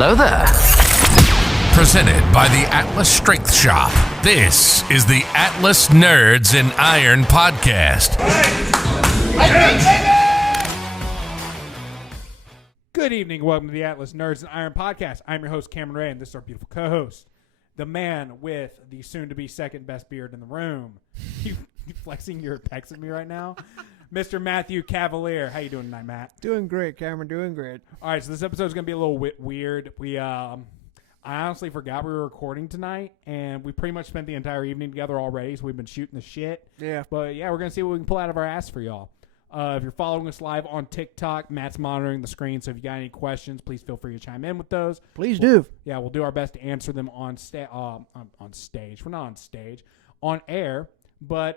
Hello there. Presented by the Atlas Strength Shop. This is the Atlas Nerds in Iron podcast. Good evening. Welcome to the Atlas Nerds in Iron podcast. I'm your host, Cameron Ray, and this is our beautiful co-host, the man with the soon-to-be second best beard in the room. You flexing your pecs at me right now? Mr. Mathew Cavalier. How you doing tonight, Matt? Doing great, Cameron. Doing great. All right, so this episode is going to be a little weird. I honestly forgot we were recording tonight, and we pretty much spent the entire evening together already, so we've been shooting the shit. Yeah. But, yeah, we're going to see what we can pull out of our ass for y'all. If you're following us live on TikTok, Matt's monitoring the screen, so if you got any questions, please feel free to chime in with those. Please do. Yeah, we'll do our best to answer them on stage. We're not on stage. On air. But,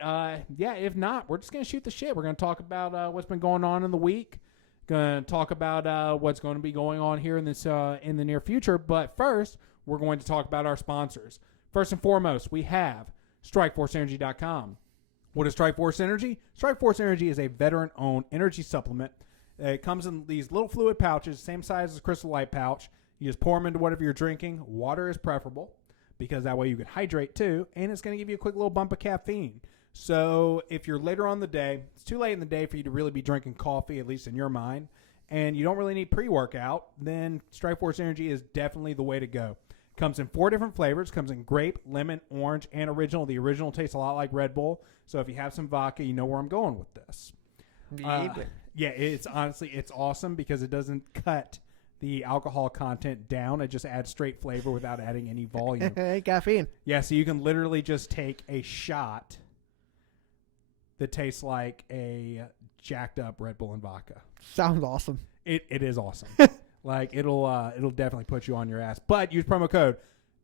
yeah, if not, we're just going to shoot the shit. We're going to talk about what's been going on in the week. Going to talk about what's going to be going on here in this in the near future. But first, we're going to talk about our sponsors. First and foremost, we have StrikeforceEnergy.com. What is Triforce Energy? Strikeforce Energy is a veteran-owned energy supplement. It comes in these little fluid pouches, same size as a Crystal Light pouch. You just pour them into whatever you're drinking. Water is preferable, because that way you can hydrate too, and it's going to give you a quick little bump of caffeine. So if you're later on the day, it's too late in the day for you to really be drinking coffee, at least in your mind, and you don't really need pre-workout, then Strikeforce Energy is definitely the way to go. Comes in 4 different flavors. Comes in grape, lemon, orange, and original. The original tastes a lot like Red Bull, so if you have some vodka, you know where I'm going with this. Yeah, it's awesome because it doesn't cut the alcohol content down. It just adds straight flavor without adding any volume. Hey, caffeine. Yeah, so you can literally just take a shot that tastes like a jacked up Red Bull and vodka. Sounds awesome. It is awesome. Like it'll definitely put you on your ass. But use promo code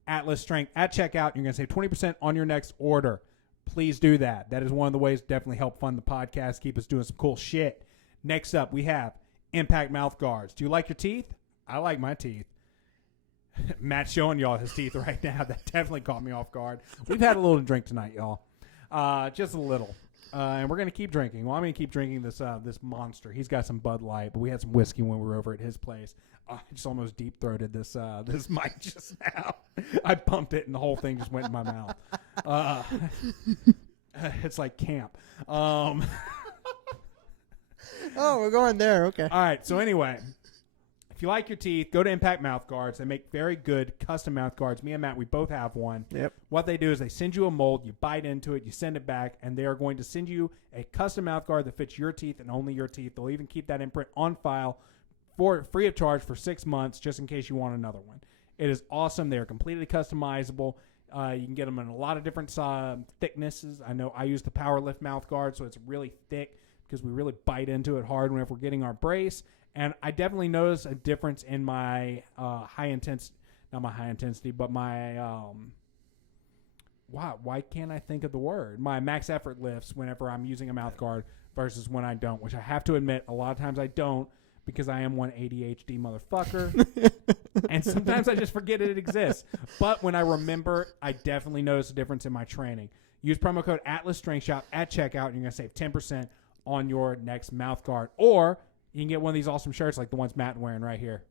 Atlas Strength at checkout. You're gonna save 20% on your next order. Please do that. That is one of the ways to definitely help fund the podcast, keep us doing some cool shit. Next up, we have Impact Mouth Guards. Do you like your teeth? I like my teeth. Matt's showing y'all his teeth right now. That definitely caught me off guard. We've had a little to drink tonight, y'all. Just a little. And we're going to keep drinking. Well, I'm going to keep drinking this monster. He's got some Bud Light, but we had some whiskey when we were over at his place. I just almost deep-throated this mic just now. I pumped it, and the whole thing just went in my mouth. It's like camp. Oh, we're going there. Okay. All right. So anyway, if you like your teeth, go to Impact Mouth Guards. They make very good custom mouth guards. Me and Matt, we both have one. Yep. What they do is they send you a mold, you bite into it, you send it back, and they are going to send you a custom mouth guard that fits your teeth and only your teeth. They'll even keep that imprint on file for free of charge for 6 months, just in case you want another one. It is awesome. They are completely customizable. You can get them in a lot of different thicknesses. I know I use the Powerlift mouth guard, so it's really thick because we really bite into it hard whenever we're getting our brace. And I definitely notice a difference in my high intensity, but my, why can't I think of the word? My max effort lifts whenever I'm using a mouth guard versus when I don't, which I have to admit, a lot of times I don't because I am one ADHD motherfucker. And sometimes I just forget it exists. But when I remember, I definitely notice a difference in my training. Use promo code Atlas Strength Shop at checkout, and you're going to save 10% on your next mouth guard. Or you can get one of these awesome shirts like the ones Matt's wearing right here.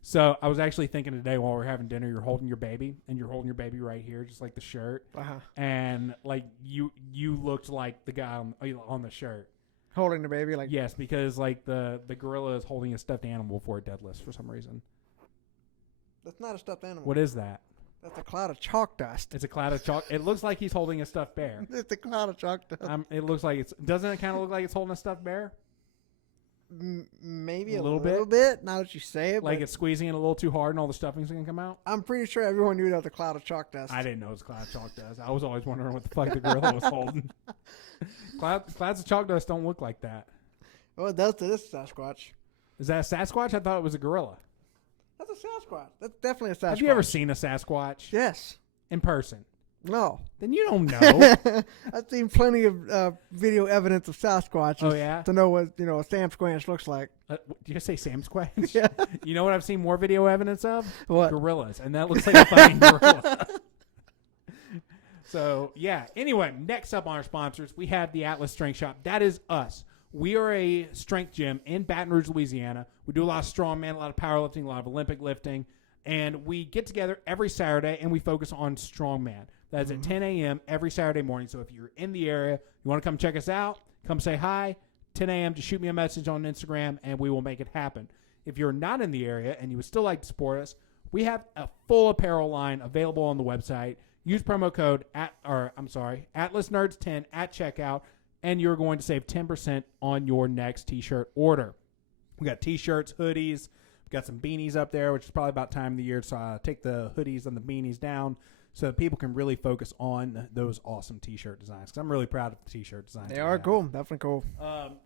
So I was actually thinking today while we were having dinner, you're holding your baby, and you're holding your baby right here, just like the shirt. Uh-huh. And like you looked like the guy on the shirt. Holding the baby, like yes, because like the gorilla is holding a stuffed animal for a deadlift for some reason. That's not a stuffed animal. What is that? That's a cloud of chalk dust. It's a cloud of chalk. It looks like he's holding a stuffed bear. It's a cloud of chalk dust. It looks like it's. Doesn't it kind of look like it's holding a stuffed bear? Maybe a a little bit. Now that you say it, like it's squeezing it a little too hard, and all the stuffing's gonna come out. I'm pretty sure everyone knew that was a cloud of chalk dust. I didn't know it was a cloud of chalk dust. I was always wondering what the fuck the gorilla was holding. Clouds of chalk dust don't look like that. Well, it does to this Sasquatch. Is that a Sasquatch? I thought it was a gorilla. That's a Sasquatch. That's definitely a Sasquatch. Have you ever seen a Sasquatch? Yes. In person? No. Then you don't know. I've seen plenty of video evidence of Sasquatches. Oh, yeah? To know what a Sasquatch looks like. Did you say Sam Squatch? Yeah. You know what I've seen more video evidence of? What? Gorillas. And that looks like a fucking gorilla. So, yeah. Anyway, next up on our sponsors, we have the Atlas Strength Shop. That is us. We are a strength gym in Baton Rouge, Louisiana. We do a lot of strongman, a lot of powerlifting, a lot of Olympic lifting. And we get together every Saturday, and we focus on strongman. That's at 10 a.m. every Saturday morning. So if you're in the area, you want to come check us out, come say hi, 10 a.m., just shoot me a message on Instagram, and we will make it happen. If you're not in the area and you would still like to support us, we have a full apparel line available on the website. Use promo code AtlasNerds10 at checkout, and you're going to save 10% on your next T-shirt order. We got T-shirts, hoodies. We got some beanies up there, which is probably about time of the year. So take the hoodies and the beanies down so that people can really focus on those awesome T-shirt designs. Because I'm really proud of the T-shirt designs. They are cool. Definitely cool.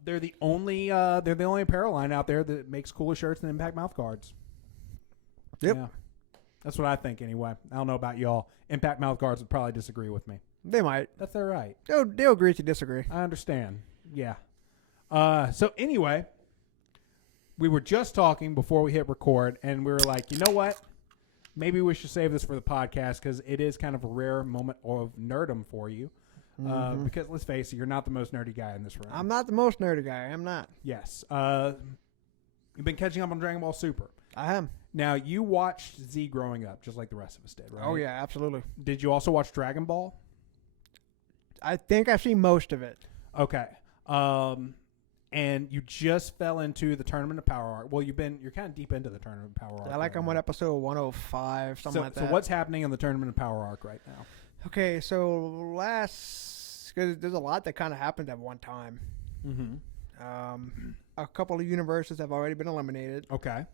They're the only apparel line out there that makes cooler shirts than Impact mouth guards. Yep. Yeah. That's what I think anyway. I don't know about y'all. Impact mouth guards would probably disagree with me. They might. That's their right. They'll agree to disagree. I understand. Yeah. So anyway, we were just talking before we hit record, and we were like, you know what? Maybe we should save this for the podcast because it is kind of a rare moment of nerdum for you. Because let's face it, you're not the most nerdy guy in this room. I'm not the most nerdy guy. I'm not. Yes. You've been catching up on Dragon Ball Super. I am. Now, you watched Z growing up, just like the rest of us did, right? Oh, yeah, absolutely. Did you also watch Dragon Ball? I think I've seen most of it. Okay. And you just fell into the Tournament of Power Arc. Well, you're kind of deep into the Tournament of Power Arc. I like I'm on episode 105, something like that. So what's happening in the Tournament of Power Arc right now? Okay, so because there's a lot that kind of happened at one time. Mm-hmm. A couple of universes have already been eliminated. Okay.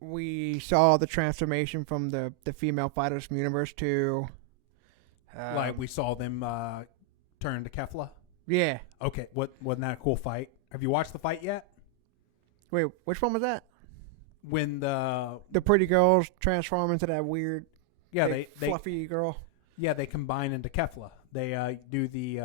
We saw the transformation from the female fighters from Universe 2. Like we saw them turn to Kefla? Yeah. Okay. Wasn't that a cool fight? Have you watched the fight yet? Wait, which one was that? When the pretty girls transform into that weird, they fluffy girl. Yeah, they combine into Kefla. They do the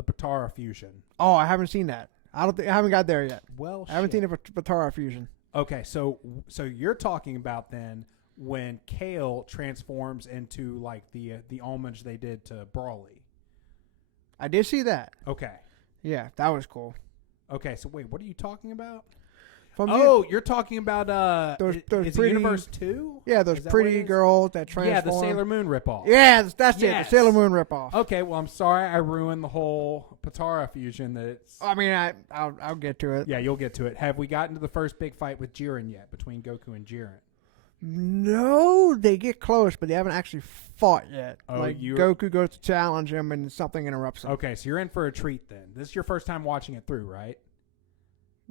Patara fusion. Oh, I haven't seen that. I haven't got there yet. Well, I haven't seen the Patara fusion. Okay, so you're talking about then when Kale transforms into like the homage they did to Brawly. I did see that. Okay. Yeah, that was cool. Okay, so wait, what are you talking about? You're talking about those is pretty, it Universe 2? Yeah, those pretty girls that transform. Yeah, the Sailor Moon ripoff. Yeah, that's it. The Sailor Moon ripoff. Okay, well, I'm sorry I ruined the whole Patara fusion. I mean, I'll get to it. Yeah, you'll get to it. Have we gotten to the first big fight with Jiren yet, between Goku and Jiren? No, they get close, but they haven't actually fought yet. Oh, Goku goes to challenge him, and something interrupts him. Okay, so you're in for a treat then. This is your first time watching it through, right?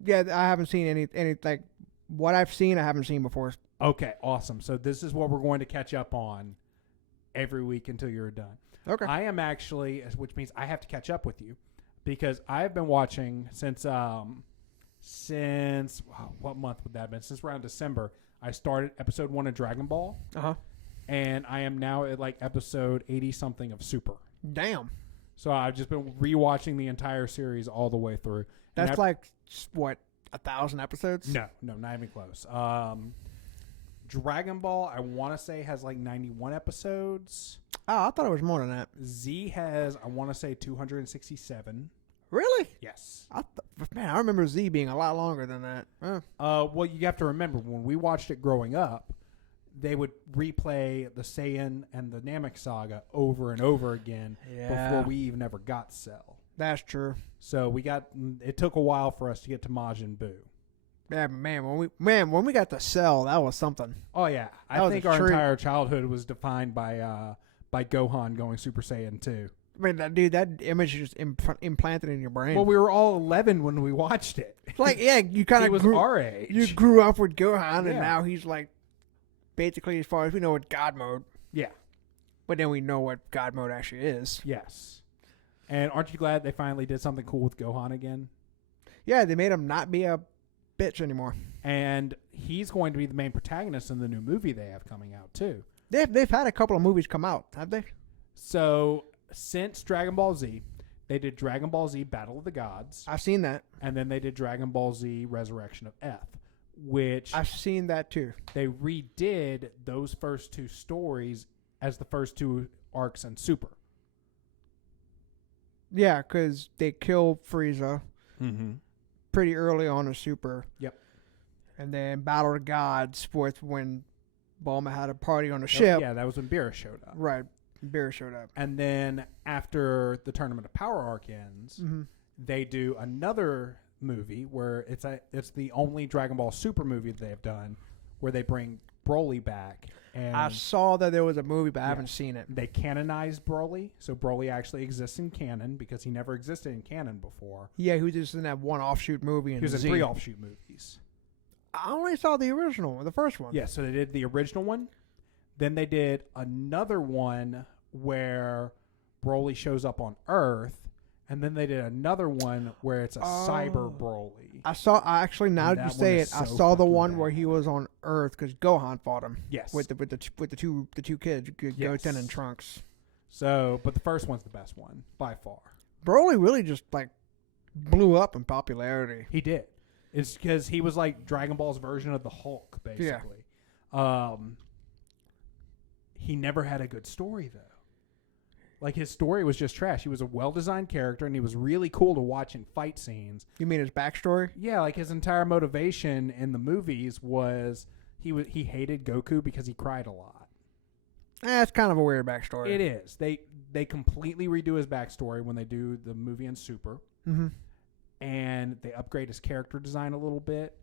Yeah, I haven't seen any like what I've seen. I haven't seen before. Okay, awesome. So this is what we're going to catch up on every week until you're done. Okay. I am actually, which means I have to catch up with you because I have been watching since what month would that have been? Since around December. I started episode 1 of Dragon Ball. And I am now at like episode 80 something of Super. Damn. So I've just been rewatching the entire series all the way through. That's like what, 1,000 episodes? No, not even close. Dragon Ball, I want to say, has like 91 episodes. Oh, I thought it was more than that. Z has, I want to say, 267. Really? Yes. I remember Z being a lot longer than that. Well, you have to remember, when we watched it growing up, they would replay the Saiyan and the Namek saga over and over again before we even ever got Cell. That's true. So it took a while for us to get to Majin Buu. Yeah, when we got to Cell, that was something. Oh yeah, I think our entire childhood was defined by Gohan going Super Saiyan 2. I mean, dude, that image is just implanted in your brain. Well, we were all 11 when we watched it. Like, yeah, you kind of was our age. You grew up with Gohan, and now he's like, basically, as far as we know, with God mode. Yeah. But then we know what God mode actually is. Yes. And aren't you glad they finally did something cool with Gohan again? Yeah, they made him not be a bitch anymore. And he's going to be the main protagonist in the new movie they have coming out, too. They've had a couple of movies come out, have they? So, since Dragon Ball Z, they did Dragon Ball Z Battle of the Gods. I've seen that. And then they did Dragon Ball Z Resurrection of F, which... I've seen that, too. They redid those first two stories as the first two arcs in Super. Yeah, because they kill Frieza Mm-hmm. pretty early on in Super. Yep. And then Battle of the Gods with when Bulma had a party on the ship. Yeah, that was when Beerus showed up. Right. Beerus showed up. And then after the Tournament of Power arc ends, they do another movie where it's the only Dragon Ball Super movie that they have done where they bring Broly back. And I saw that there was a movie, but I haven't seen it. They canonized Broly, so Broly actually exists in canon because he never existed in canon before. Yeah, he was just in that one offshoot movie. He was in 3 offshoot movies. I only saw the original one, the first one. Yeah, so they did the original one. Then they did another one where Broly shows up on Earth. And then they did another one where it's a cyber Broly. I actually, now that you say it, I saw the one bad. where he was on Earth because Gohan fought him. Yes. With the two kids, Goten and Trunks. So, but the first one's the best one by far. Broly really just like blew up in popularity. He did. It's because he was like Dragon Ball's version of the Hulk, basically. Yeah. He never had a good story though. Like, his story was just trash. He was a well-designed character, and he was really cool to watch in fight scenes. You mean his backstory? Yeah, like, his entire motivation in the movies was he hated Goku because he cried a lot. That's kind of a weird backstory. It is. They completely redo his backstory when they do the movie in Super. Mm-hmm. And they upgrade his character design a little bit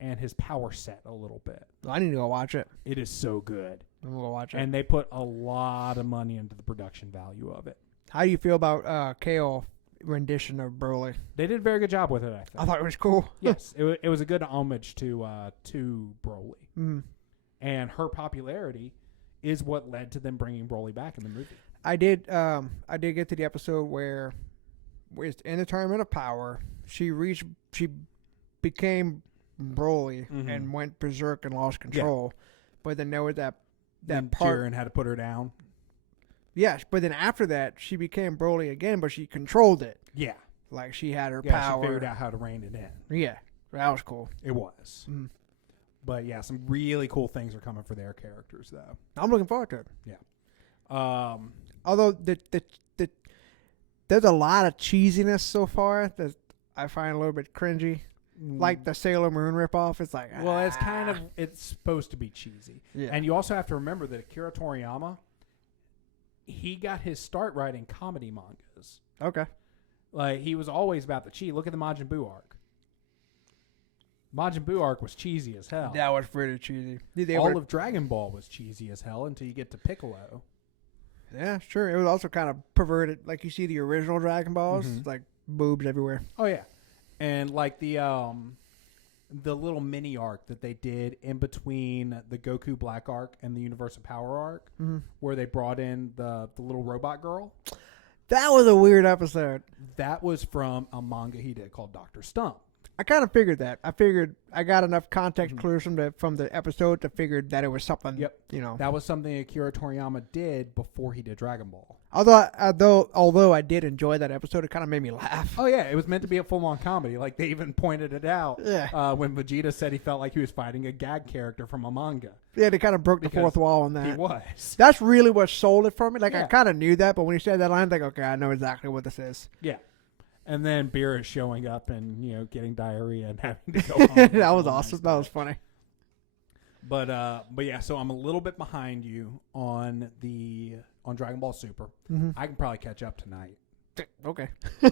and his power set a little bit. I need to go watch it. It is so good. I'm going to go watch it. And they put a lot of money into the production value of it. How do you feel about Kale rendition of Broly? They did a very good job with it, I think. I thought it was cool. Yes, it was a good homage to Broly. Mm. And her popularity is what led to them bringing Broly back in the movie. I did get to the episode where it's in the Tournament of Power. She became Broly and went berserk and lost control. Yeah. But then there was that part. Jiren had to put her down. Yes, but then after that, she became Broly again, but she controlled it. Yeah. Like, she had her power. power. She figured out how to rein it in. Yeah. That was cool. It was. Mm. But, yeah, some really cool things are coming for their characters, though. I'm looking forward to it. Yeah. Although there's a lot of cheesiness so far that I find a little bit cringy. Like the Sailor Moon ripoff, it's like... Well, it's supposed to be cheesy. Yeah. And you also have to remember that Akira Toriyama, he got his start writing comedy mangas. Okay. Like, he was always about the cheese. Look at the Majin Buu arc. Majin Buu arc was cheesy as hell. That was pretty cheesy. All of Dragon Ball was cheesy as hell until you get to Piccolo. Yeah, sure. It was also kind of perverted. Like, you see the original Dragon Balls, like boobs everywhere. Oh, yeah. And like the little mini arc that they did in between the Goku Black arc and the Universal Power arc, where they brought in the little robot girl. That was a weird episode. That was from a manga he did called Dr. Stump. I kind of figured that. I got enough context clues from the episode to figure that it was something. Yep. You know, that was something Akira Toriyama did before he did Dragon Ball. Although I did enjoy that episode, it kind of made me laugh. Oh yeah, it was meant to be a full-on comedy. Like, they even pointed it out. Yeah. When Vegeta said he felt like he was fighting a gag character from a manga. Yeah, they kind of broke the fourth wall on that. He was. That's really what sold it for me. Like, I kind of knew that, but when he said that line, I'm like, okay, I know exactly what this is. Yeah. And then Beerus showing up and, getting diarrhea and having to go home. That was awesome. That was funny. But yeah, so I'm a little bit behind you on Dragon Ball Super. Mm-hmm. I can probably catch up tonight. Okay.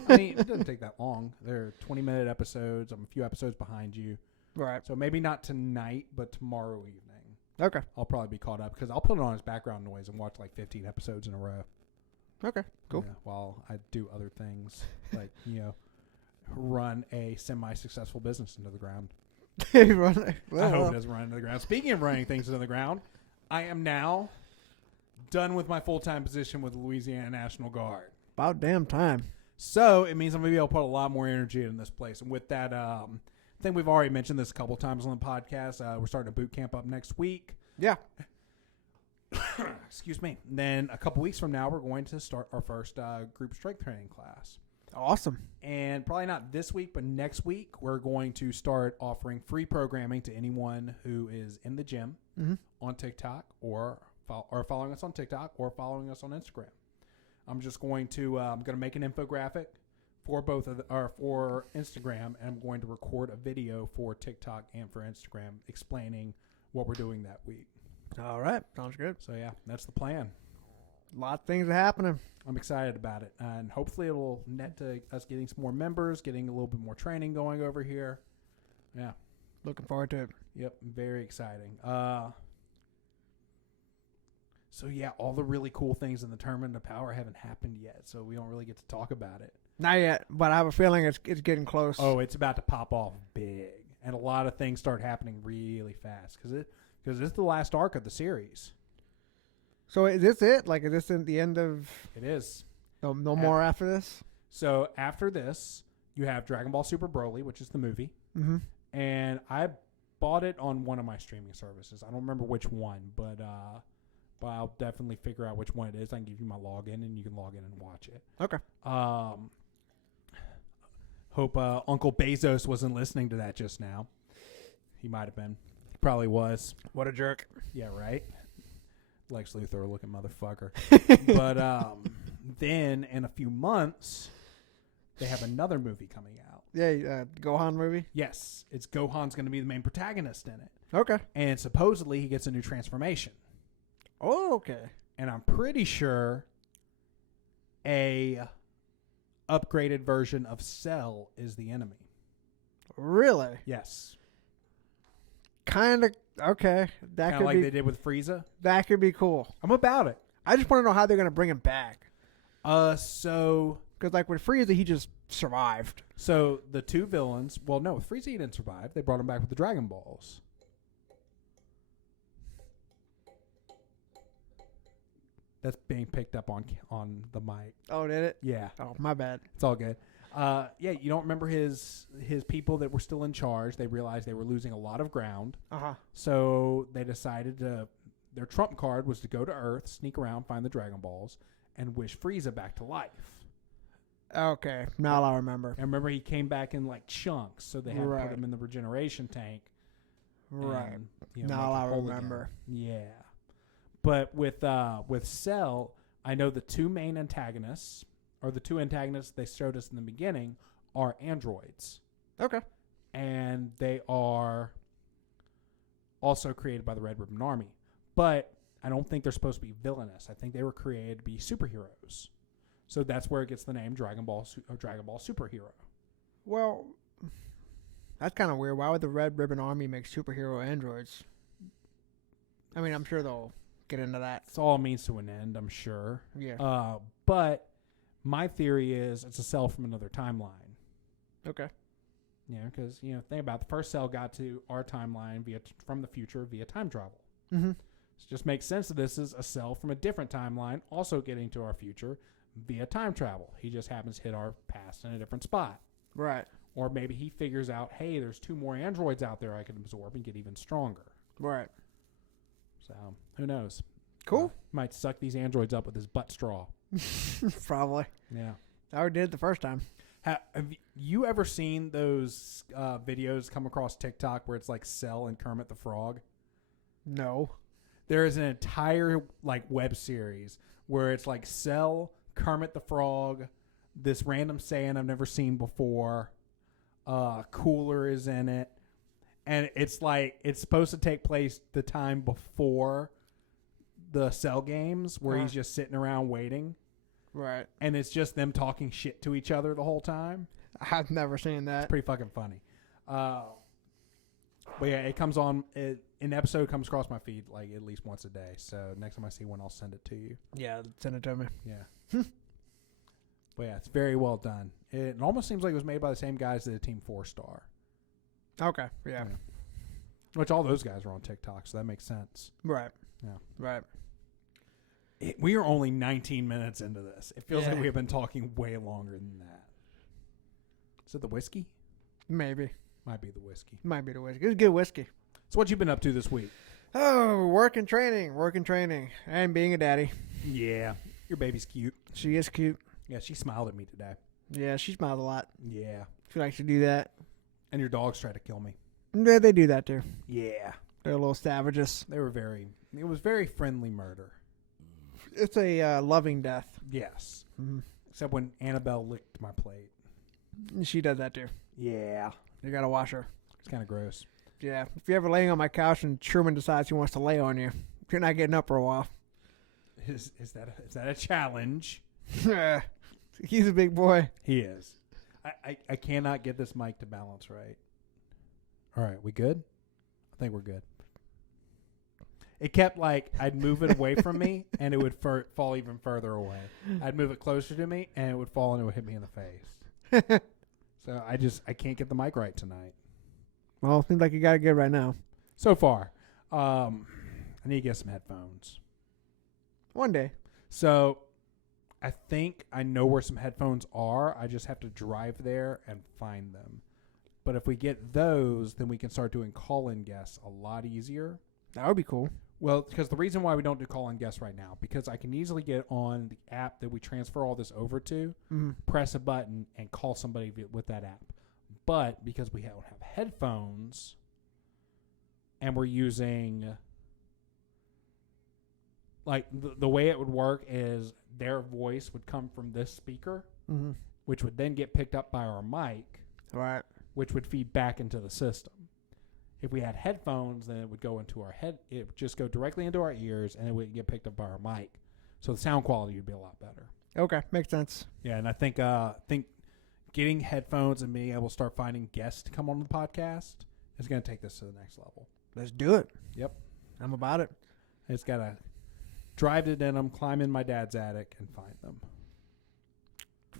I mean, it doesn't take that long. They're 20-minute episodes. I'm a few episodes behind you. Right. So maybe not tonight, but tomorrow evening. Okay. I'll probably be caught up because I'll put it on as background noise and watch like 15 episodes in a row. Okay, cool. Yeah, while I do other things like, run a semi-successful business into the ground. I hope it doesn't run into the ground. Speaking of running things into the ground, I am now done with my full-time position with Louisiana National Guard. About damn time. So it means I'm going to be able to put a lot more energy in this place. And with that, I think we've already mentioned this a couple times on the podcast. We're starting a boot camp up next week. Yeah. Excuse me. And then a couple weeks from now, we're going to start our first group strength training class. Awesome. And probably not this week, but next week, we're going to start offering free programming to anyone who is in the gym on TikTok or following us on TikTok or following us on Instagram. I'm just going to make an infographic for for Instagram, and I'm going to record a video for TikTok and for Instagram explaining what we're doing that week. All right. Sounds good. So yeah, that's the plan. A lot of things are happening. I'm excited about it, and hopefully it'll net to us getting some more members, getting a little bit more training going over here. Yeah. Looking forward to it. Yep, very exciting. So yeah, all the really cool things in the Tournament of Power haven't happened yet, so we don't really get to talk about it. Not yet, but I have a feeling it's getting close. Oh, it's about to pop off big, and a lot of things start happening really fast because it's the last arc of the series. So is this it? Like, is this in the end of? It is. No more after this. So after this, you have Dragon Ball Super Broly, which is the movie, Mm-hmm. and I bought it on one of my streaming services. I don't remember which one, but I'll definitely figure out which one it is. I can give you my login, and you can log in and watch it. Okay. Hope Uncle Bezos wasn't listening to that just now. He might have been. He probably was. What a jerk. Yeah, right? Lex Luthor looking motherfucker. But then in a few months, they have another movie coming out. Yeah, Gohan movie. Yes, it's Gohan's going to be the main protagonist in it. Okay. And supposedly he gets a new transformation. Oh, okay. And I'm pretty sure a upgraded version of Cell is the enemy. Really? Yes. Kind of. Okay. That Kind of could like be. they did with Frieza. That could be cool. I'm about it. I just want to know how they're gonna bring him back. So Because like with Frieza, he just survived. the two villains. Well, no, with Frieza he didn't survive. They brought him back with the Dragon Balls. That's being picked up on the mic. Oh, did it? Yeah, Oh, my bad. it's all good. Yeah, you don't remember his people that were still in charge. They realized they were losing a lot of ground, so they decided their trump card was to go to Earth, sneak around, find the Dragon Balls, and wish Frieza back to life. Okay, now I remember. And remember, he came back in like chunks, so they had to put him in the regeneration tank. Right. And, Now make I him whole remember. again. Yeah. But with Cell, I know the two main antagonists, or the two antagonists they showed us in the beginning, are androids. Okay. And they are also created by the Red Ribbon Army. But I don't think they're supposed to be villainous. I think they were created to be superheroes. So that's where it gets the name Dragon Ball Superhero. Well, that's kind of weird. Why would the Red Ribbon Army make superhero androids? I mean, I'm sure they'll get into that. It's all a means to an end, I'm sure. Yeah. But my theory is it's a Cell from another timeline. Okay. Yeah, because, think about it, the first Cell got to our timeline from the future via time travel. Mm-hmm. So it just makes sense that this is a Cell from a different timeline also getting to our future via time travel. He just happens to hit our past in a different spot. Right. Or maybe he figures out, hey, there's two more androids out there I can absorb and get even stronger. Right. So, who knows? Cool. Might suck these androids up with his butt straw. Probably. Yeah. I already did it the first time. Have you ever seen those videos come across TikTok where it's like Cell and Kermit the Frog? No. There is an entire web series where it's like Cell, Kermit the Frog, this random Saiyan I've never seen before. Cooler is in it. And it's supposed to take place the time before the Cell games where he's just sitting around waiting. Right. And it's just them talking shit to each other the whole time. I've never seen that. It's pretty fucking funny. But yeah, it comes on. An episode comes across my feed at least once a day. So next time I see one, I'll send it to you. Yeah, send it to me. Yeah. But yeah, it's very well done. It almost seems like it was made by the same guys that did Team 4-Star. Okay. Yeah. Which all those guys are on TikTok, so that makes sense. Right. Yeah. Right. We are only 19 minutes into this. It feels like we have been talking way longer than that. Is it the whiskey? Maybe. Might be the whiskey. Might be the whiskey. It's good whiskey. So what you been up to this week? Oh, work and training, and being a daddy. Yeah. Your baby's cute. She is cute. Yeah, she smiled at me today. Yeah, she smiles a lot. Yeah. She likes to do that. And your dogs tried to kill me. Yeah, they do that too. Yeah. They're little savages. It was very friendly murder. It's a loving death. Yes. Mm-hmm. Except when Annabelle licked my plate. She does that too. Yeah. You gotta wash her. It's kind of gross. Yeah. If you're ever laying on my couch and Truman decides he wants to lay on you, you're not getting up for a while. Is that a challenge? He's a big boy. He is. I cannot get this mic to balance right. All right, we good? I think we're good. It kept I'd move it away from me and it would fall even further away. I'd move it closer to me and it would fall and it would hit me in the face. So I can't get the mic right tonight. Well, seems like you got it good right now. So far. I need to get some headphones. One day. So I think I know where some headphones are. I just have to drive there and find them. But if we get those, then we can start doing call-in guests a lot easier. That would be cool. Well, because the reason why we don't do call-in guests right now, because I can easily get on the app that we transfer all this over to, press a button, and call somebody with that app. But because we don't have headphones, and we're using, the way it would work is their voice would come from this speaker, which would then get picked up by our mic, right, which would feed back into the system. If we had headphones, then it would go into our head. It would just go directly into our ears, and it would get picked up by our mic. So the sound quality would be a lot better. Okay, makes sense. Yeah, and I think getting headphones and being able to start finding guests to come on the podcast is going to take this to the next level. Let's do it. Yep. I'm about it. I just got to drive to Denham, climb in my dad's attic, and find them.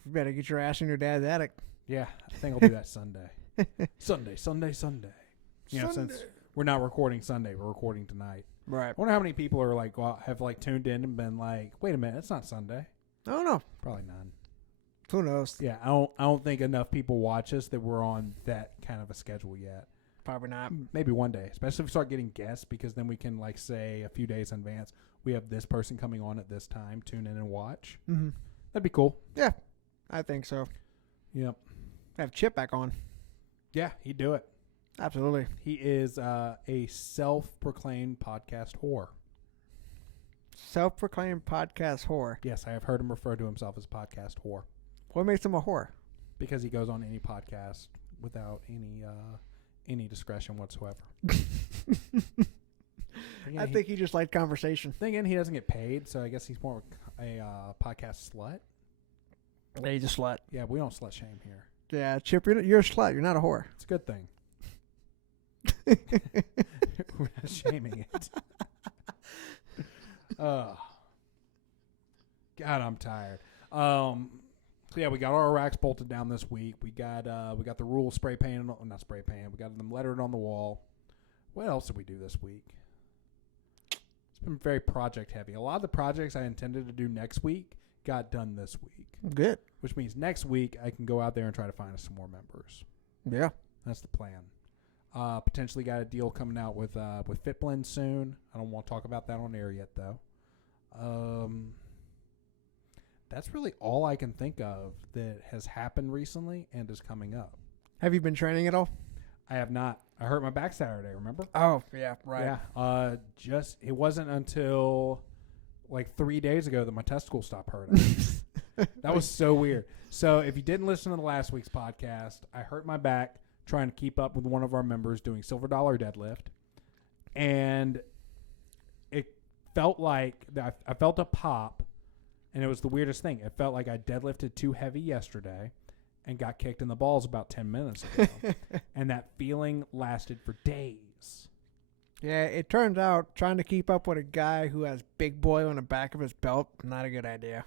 You better get your ass in your dad's attic. Yeah, I think I'll do that Sunday. Sunday. You know, since we're not recording Sunday, we're recording tonight. Right. I wonder how many people are have tuned in and been like, wait a minute, it's not Sunday. I don't know. Probably none. Who knows? Yeah, I don't think enough people watch us that we're on that kind of a schedule yet. Probably not. Maybe one day, especially if we start getting guests, because then we can say a few days in advance, we have this person coming on at this time, tune in and watch. Mm-hmm. That'd be cool. Yeah, I think so. Yep. Have Chip back on. Yeah, he'd do it. Absolutely. He is a self-proclaimed podcast whore. Self-proclaimed podcast whore. Yes, I have heard him refer to himself as podcast whore. What makes him a whore? Because he goes on any podcast without any discretion whatsoever. I think he just liked conversation. Thinking he doesn't get paid, so I guess he's more a podcast slut. Yeah, he's a slut. Yeah, we don't slut shame here. Yeah, Chip, you're a slut. You're not a whore. It's a good thing. We're not shaming it. God, I'm tired. So yeah, we got our racks bolted down this week. We got the rules spray painted, not spray painted. We got them lettered on the wall. What else did we do this week? It's been very project heavy. A lot of the projects I intended to do next week got done this week. Good. Which means next week I can go out there and try to find us some more members. Yeah. That's the plan. Potentially got a deal coming out with FitBlend soon. I don't want to talk about that on air yet, though. That's really all I can think of that has happened recently and is coming up. Have you been training at all? I have not. I hurt my back Saturday, remember? Oh, yeah, right. Yeah. It wasn't until 3 days ago that my testicles stopped hurting. That was so weird. So if you didn't listen to the last week's podcast, I hurt my back trying to keep up with one of our members doing silver dollar deadlift. And it felt like I felt a pop, and it was the weirdest thing. It felt like I deadlifted too heavy yesterday and got kicked in the balls about 10 minutes ago. And that feeling lasted for days. Yeah, it turns out trying to keep up with a guy who has big boy on the back of his belt, not a good idea.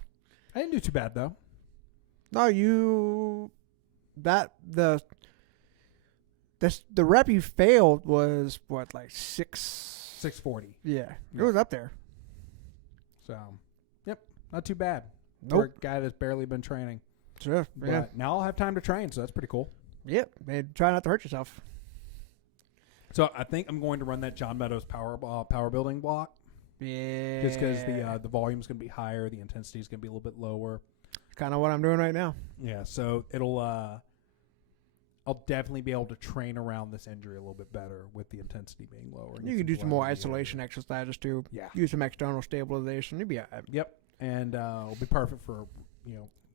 I didn't do too bad, though. No, the rep you failed was what, 640. Yeah, it was up there. So, yep, not too bad. Nope. For a guy that's barely been training. Sure. But Yeah. now I'll have time to train, so that's pretty cool. Yep. And try not to hurt yourself. So I think I'm going to run that John Meadows power building block. Yeah. Just because the volume's going to be higher, the intensity is going to be a little bit lower. Kind of what I'm doing right now. Yeah, so I'll definitely be able to train around this injury a little bit better with the intensity being lower. You can do some more isolation exercises too. Yeah. Use some external stabilization. You'll be all right. Yep. and it'll be perfect for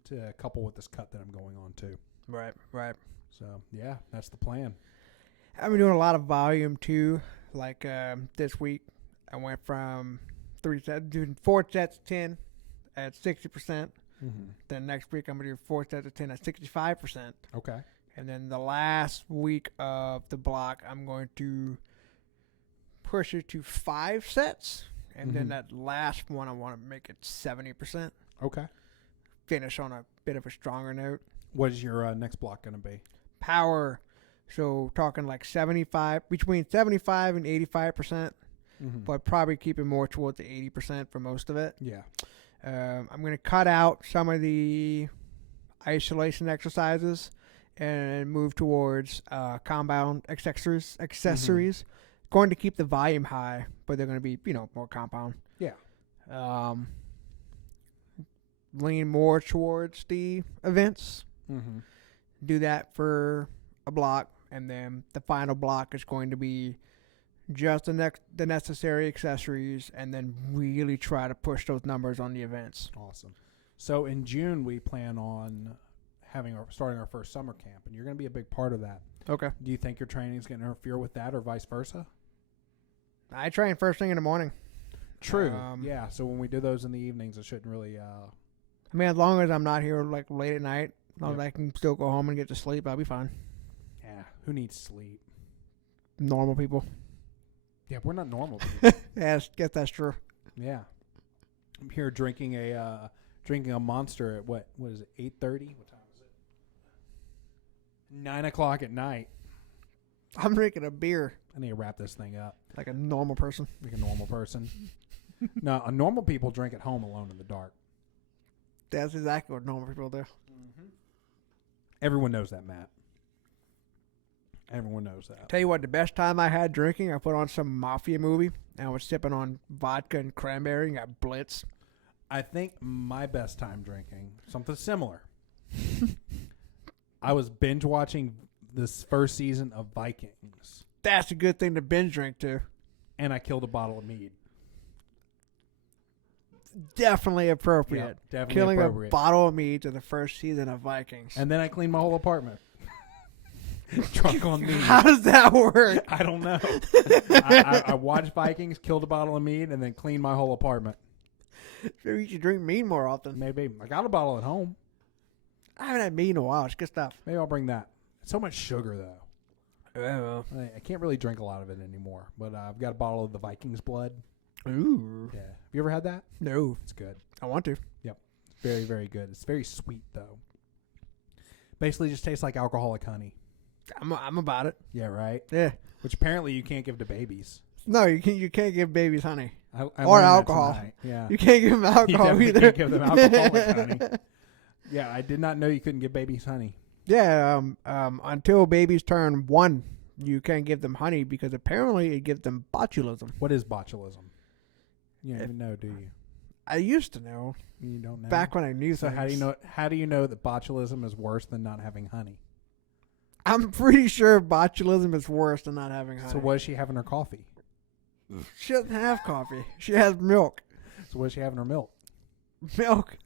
to couple with this cut that I'm going on too. Right. So yeah, that's the plan. I've been doing a lot of volume too. Like this week, I went from 3 sets, doing 4 sets of 10 at 60%. Then next week, I'm gonna do 4 sets of 10 at 65%. Okay. And then the last week of the block, I'm going to push it to 5 sets. And then that last one, I want to make it 70%. Okay. Finish on a bit of a stronger note. What is your next block going to be? Power. So talking like 75, between 75 and 85%. But probably keeping more towards the 80% for most of it. Yeah. I'm going to cut out some of the isolation exercises and move towards compound accessories. Going to keep the volume high, but they're going to be, more compound. Yeah. Lean more towards the events. Do that for a block, and then the final block is going to be just the necessary accessories, and then really try to push those numbers on the events. Awesome. So in June, we plan on starting our first summer camp, and you're going to be a big part of that. Okay. Do you think your training is going to interfere with that, or vice versa? I train first thing in the morning. True. Yeah. So when we do those in the evenings, it shouldn't really. I mean, as long as I'm not here like late at night, as long as I can still go home and get to sleep, I'll be fine. Yeah. Who needs sleep? Normal people. Yeah, we're not normal people. Yeah, I guess that's true. Yeah. I'm here drinking a Monster at what is it? 8:30. What time is it? 9 o'clock at night. I'm drinking a beer. I need to wrap this thing up. Like a normal person. Like a normal person. No, normal people drink at home alone in the dark. That's exactly what normal people do. Everyone knows that, Matt. Everyone knows that. Tell you what, the best time I had drinking, I put on some mafia movie, and I was sipping on vodka and cranberry and got blitzed. I think my best time drinking, something similar. I was binge watching this first season of Vikings. That's a good thing to binge drink to. And I killed a bottle of mead. Definitely appropriate. Yep, definitely Killing appropriate. a bottle of mead to the first season of Vikings. And then I cleaned my whole apartment. Drunk on mead. How does that work? I don't know. I watched Vikings, killed a bottle of mead, and then cleaned my whole apartment. Maybe you should drink mead more often. Maybe. I got a bottle at home. I haven't had mead in a while. It's good stuff. Maybe I'll bring that. It's so much sugar, though. Yeah, well. I can't really drink a lot of it anymore. But I've got a bottle of the Vikings blood. Ooh. Yeah. Have you ever had that? No. It's good. I want to. Yep. It's very, very good. It's very sweet, though. Basically just tastes like alcoholic honey. I'm about it. Yeah, right? Yeah. Which apparently you can't give to babies. No, you can't give babies honey. I Or learned that alcohol. tonight. Yeah. You can't give them You alcohol definitely either. can't give them alcoholic honey. Yeah, I did not know you couldn't give babies honey. Yeah, until babies turn 1, you can't give them honey because apparently it gives them botulism. What is botulism? You don't even know, do you? I used to know. You don't know. Back when I knew So things. how do you know that botulism is worse than not having honey? I'm pretty sure botulism is worse than not having honey. So what is she having her coffee? She doesn't have coffee. She has milk. So what is she having her milk? Milk.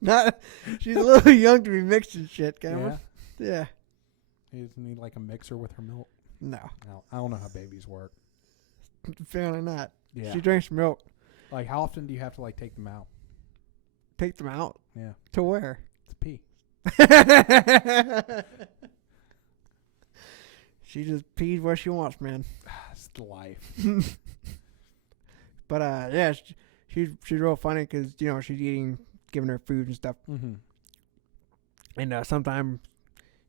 Not. She's a little young to be mixing shit, Cameron. Yeah. You just need like a mixer with her milk. No, I don't know how babies work. apparently not. Yeah. She drinks milk. Like how often do you have to like take them out? Take them out. Yeah. To where? To pee. She just pees where she wants, man. It's the life. But yeah, she's real funny because she's giving her food and stuff, Mm-hmm. and sometimes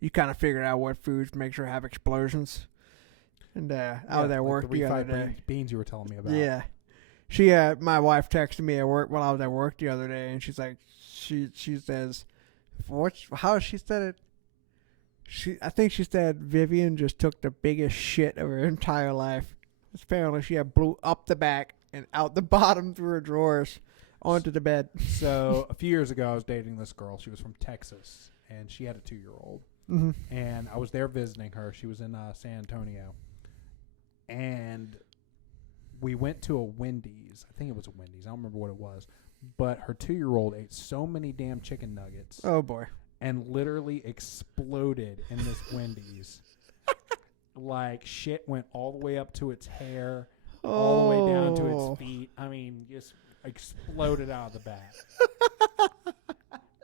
you kind of figure out what foods makes her have explosions. And I was at work the other day. Beans you were telling me about. Yeah, my wife texted me at work while I was at work the other day, and she's like, she says, how she said it. I think she said Vivian just took the biggest shit of her entire life. Apparently, she had blew up the back and out the bottom through her drawers onto the bed. So a few years ago, I was dating this girl. She was from Texas, and she had a 2-year-old. Mm-hmm. And I was there visiting her. She was in San Antonio. And we went to a Wendy's. I think it was a Wendy's. I don't remember what it was. But her 2-year-old ate so many damn chicken nuggets. Oh, boy. And literally exploded in this Wendy's. Like, shit went all the way up to its hair, all the way down to its feet. I mean, just exploded out of the bag.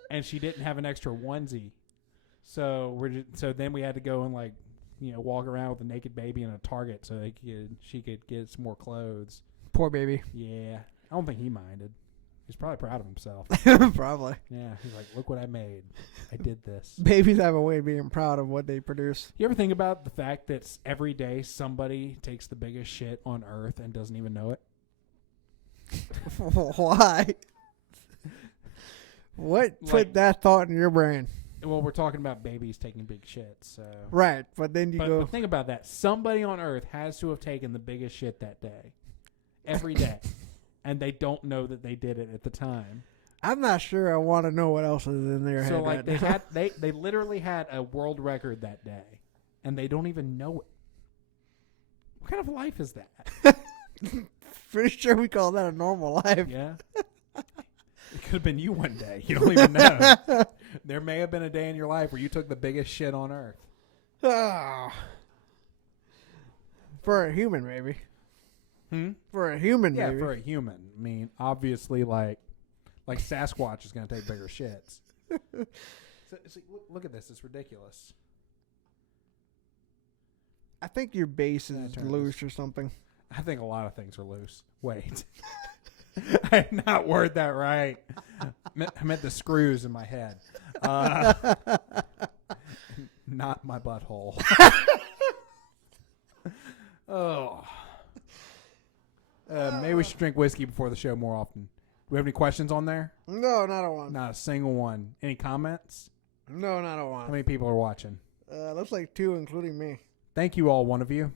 And she didn't have an extra onesie. So then we had to go and, like, you know, walk around with a naked baby in a Target so she could get some more clothes. Poor baby. Yeah. I don't think he minded. He's probably proud of himself. Probably. Yeah. He's like, look what I made. I did this. Babies have a way of being proud of what they produce. You ever think about the fact that every day somebody takes the biggest shit on Earth and doesn't even know it? Why? What put that thought in your brain? Well, we're talking about babies taking big shits. So. Right. But then you go. But think about that. Somebody on Earth has to have taken the biggest shit that day. Every day. And they don't know that they did it at the time. I'm not sure I want to know what else is in their head. So like they literally had a world record that day, and they don't even know it. What kind of life is that? Pretty sure we call that a normal life. Yeah. It could have been you one day. You don't even know. There may have been a day in your life where you took the biggest shit on Earth. Oh. For a human, maybe. For a human, yeah, maybe. for a human. I mean, obviously, like Sasquatch is going to take bigger shits. So look at this. It's ridiculous. I think your base is loose or something. I think a lot of things are loose. Wait. I did not word that right. I meant the screws in my head. Not my butthole. Oh. Maybe we should drink whiskey before the show more often. Do we have any questions on there? No, not a one. Not a single one. Any comments? No, not a one. How many people are watching? Looks like 2, including me. Thank you all, one of you.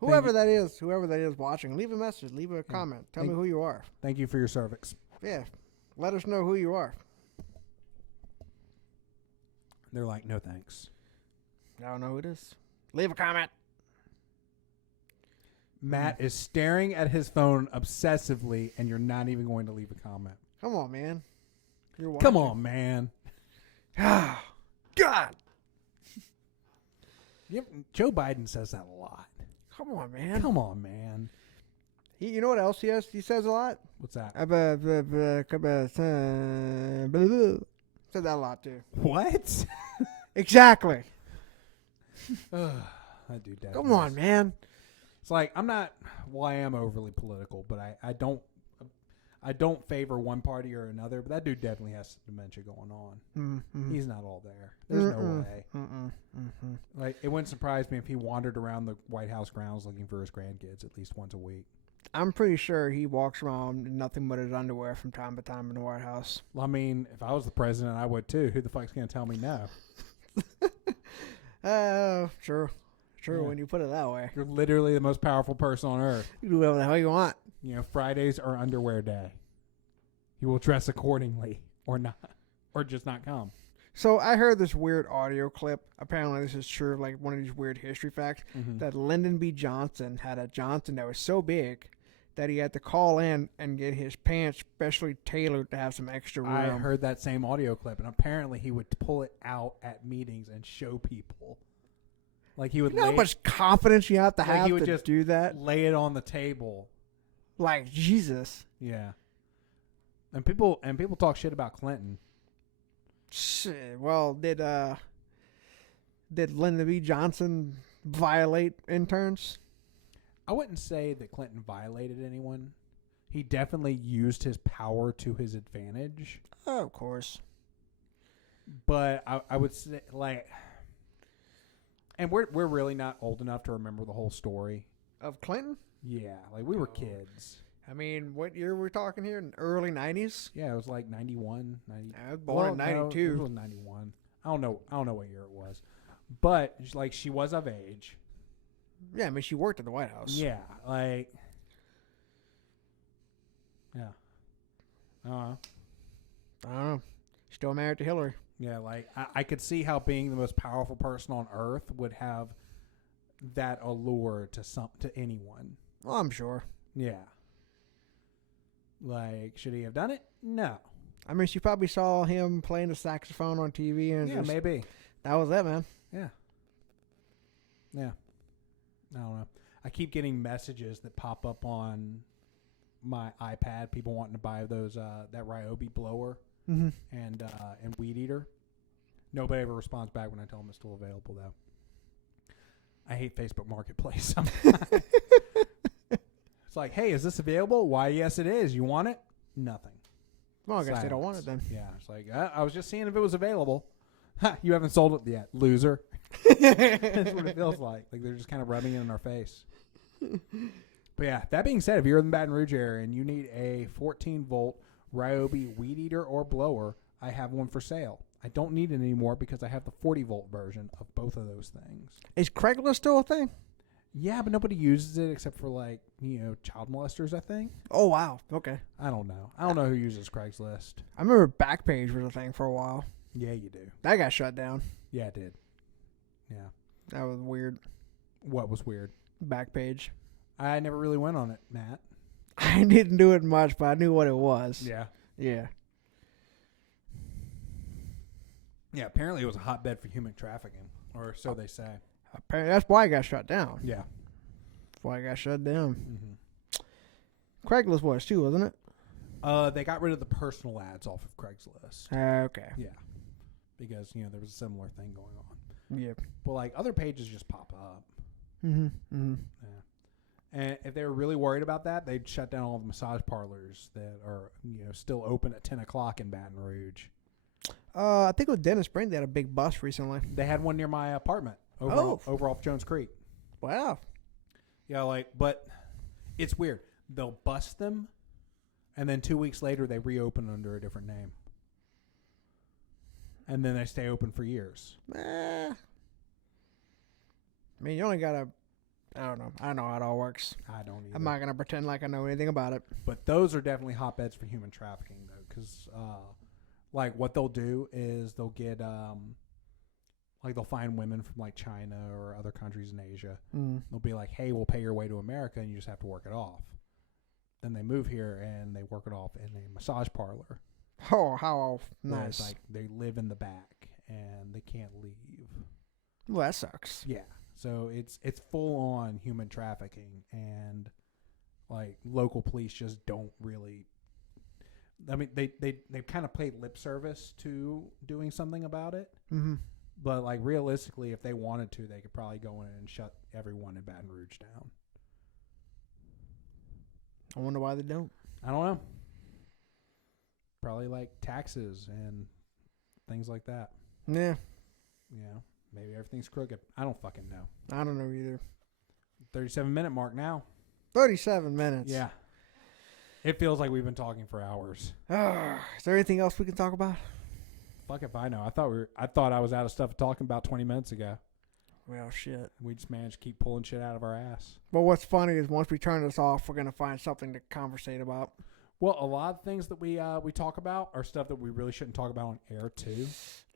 Whoever that is watching, leave a message, leave a comment. Tell me who you are. Thank you for your cervix. Yeah. Let us know who you are. They're like, no thanks. I don't know who it is. Leave a comment. Matt is staring at his phone obsessively, and you're not even going to leave a comment. Come on, man. You're watching. Come on, man. Ah, God. Joe Biden says that a lot. Come on, man. Come on, man. You know what else he has? He says a lot. What's that? Said that a lot too. What? Exactly. That dude. Come on, man. It's like I am overly political, but I don't favor one party or another. But that dude definitely has dementia going on. Mm-hmm. He's not all there. There's no way. Like, it wouldn't surprise me if he wandered around the White House grounds looking for his grandkids at least once a week. I'm pretty sure he walks around in nothing but his underwear from time to time in the White House. Well, I mean, if I was the president, I would too. Who the fuck's going to tell me no? True. Yeah. When you put it that way. You're literally the most powerful person on earth. You do whatever the hell you want. You know, Fridays are underwear day. You will dress accordingly or not, or just not come. So I heard this weird audio clip. Apparently this is true, like one of these weird history facts, that Lyndon B. Johnson had a Johnson that was so big that he had to call in and get his pants specially tailored to have some extra room. I heard that same audio clip, and apparently he would pull it out at meetings and show people. Like he would. You know how much confidence you have to have he would to just do that? Lay it on the table. Like Jesus. Yeah. And people talk shit about Clinton. Shit. Well, did Lyndon B. Johnson violate interns? I wouldn't say that Clinton violated anyone. He definitely used his power to his advantage. Oh, of course. But I would say, like, and we're really not old enough to remember the whole story of Clinton. Yeah, like we were kids. I mean, what year were we talking here? In the early 90s? Yeah, it was like 91, 90. I was born in 92. No, it was 91. I don't know what year it was. But like she was of age. Yeah, I mean she worked at the White House. Yeah, like yeah. I don't know. Still married to Hillary. Yeah, like I could see how being the most powerful person on earth would have that allure to anyone. Well, I'm sure. Yeah. Like, should he have done it? No. I mean, she probably saw him playing the saxophone on TV, and Yeah, maybe. that was it, man. Yeah. Yeah. I don't know. I keep getting messages that pop up on my iPad. People wanting to buy those that Ryobi blower and weed eater. Nobody ever responds back when I tell them it's still available, though. I hate Facebook Marketplace. It's like, hey, is this available? Why, yes, it is. You want it? Nothing. Well, I guess Silence. they don't want it then. Yeah, it's like, I was just seeing if it was available. Ha, you haven't sold it yet, loser. That's what it feels like. Like they're just kind of rubbing it in our face. But yeah, that being said, if you're in the Baton Rouge area and you need a 14-volt Ryobi weed eater or blower, I have one for sale. I don't need it anymore because I have the 40-volt version of both of those things. Is Craigslist still a thing? Yeah, but nobody uses it except for, like, child molesters, I think. Oh, wow. Okay. I don't know. I don't know who uses Craigslist. I remember Backpage was a thing for a while. Yeah, you do. That got shut down. Yeah, it did. Yeah. That was weird. What was weird? Backpage. I never really went on it, Matt. I didn't do it much, but I knew what it was. Yeah. Yeah. Yeah, apparently it was a hotbed for human trafficking, or so they say. Apparently, that's why it got shut down. Yeah. That's why it got shut down. Mm-hmm. Craigslist was too, wasn't it? They got rid of the personal ads off of Craigslist. Okay. Yeah. Because, there was a similar thing going on. Yeah. But, like, other pages just pop up. Mm-hmm. Mm-hmm. Yeah. And if they were really worried about that, they'd shut down all the massage parlors that are, still open at 10 o'clock in Baton Rouge. I think with Dennis Spring, they had a big bust recently. They had one near my apartment over off Jones Creek. Wow. Yeah, but it's weird. They'll bust them, and then 2 weeks later they reopen under a different name. And then they stay open for years. I mean, you only got to, I don't know. I don't know how it all works. I don't either. I'm not going to pretend like I know anything about it. But those are definitely hotbeds for human trafficking, though, because, what they'll do is they'll get, they'll find women from, China or other countries in Asia. Mm. They'll be like, hey, we'll pay your way to America, and you just have to work it off. Then they move here, and they work it off in a massage parlor. Oh, how nice. It's they live in the back, and they can't leave. Well, that sucks. Yeah. So it's full on human trafficking, and local police just don't really. I mean, they kind of pay lip service to doing something about it, but realistically, if they wanted to, they could probably go in and shut everyone in Baton Rouge down. I wonder why they don't. I don't know. Probably taxes and things like that. Yeah. Maybe everything's crooked. I don't fucking know. I don't know either. 37-minute mark now. 37 minutes. Yeah. It feels like we've been talking for hours. Is there anything else we can talk about? Fuck if I know. I thought I was out of stuff talking about 20 minutes ago. Well, shit. We just managed to keep pulling shit out of our ass. But what's funny is once we turn this off, we're going to find something to conversate about. Well, a lot of things that we talk about are stuff that we really shouldn't talk about on air, too.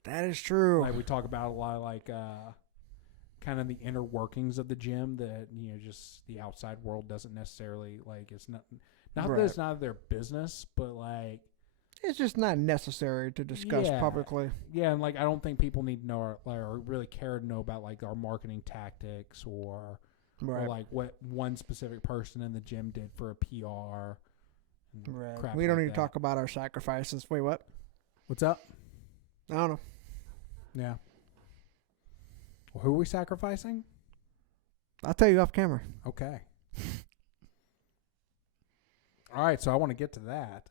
That is true. We talk about a lot of, kind of the inner workings of the gym that, just the outside world doesn't necessarily, it's not Right. that it's not their business, but, it's just not necessary to discuss publicly. Yeah, and, I don't think people need to know or really care to know about, our marketing tactics or what one specific person in the gym did for a PR. Right. We don't need to talk about our sacrifices. Wait, what? What's up? I don't know. Yeah. Well, who are we sacrificing? I'll tell you off camera. Okay. All right, so I want to get to that.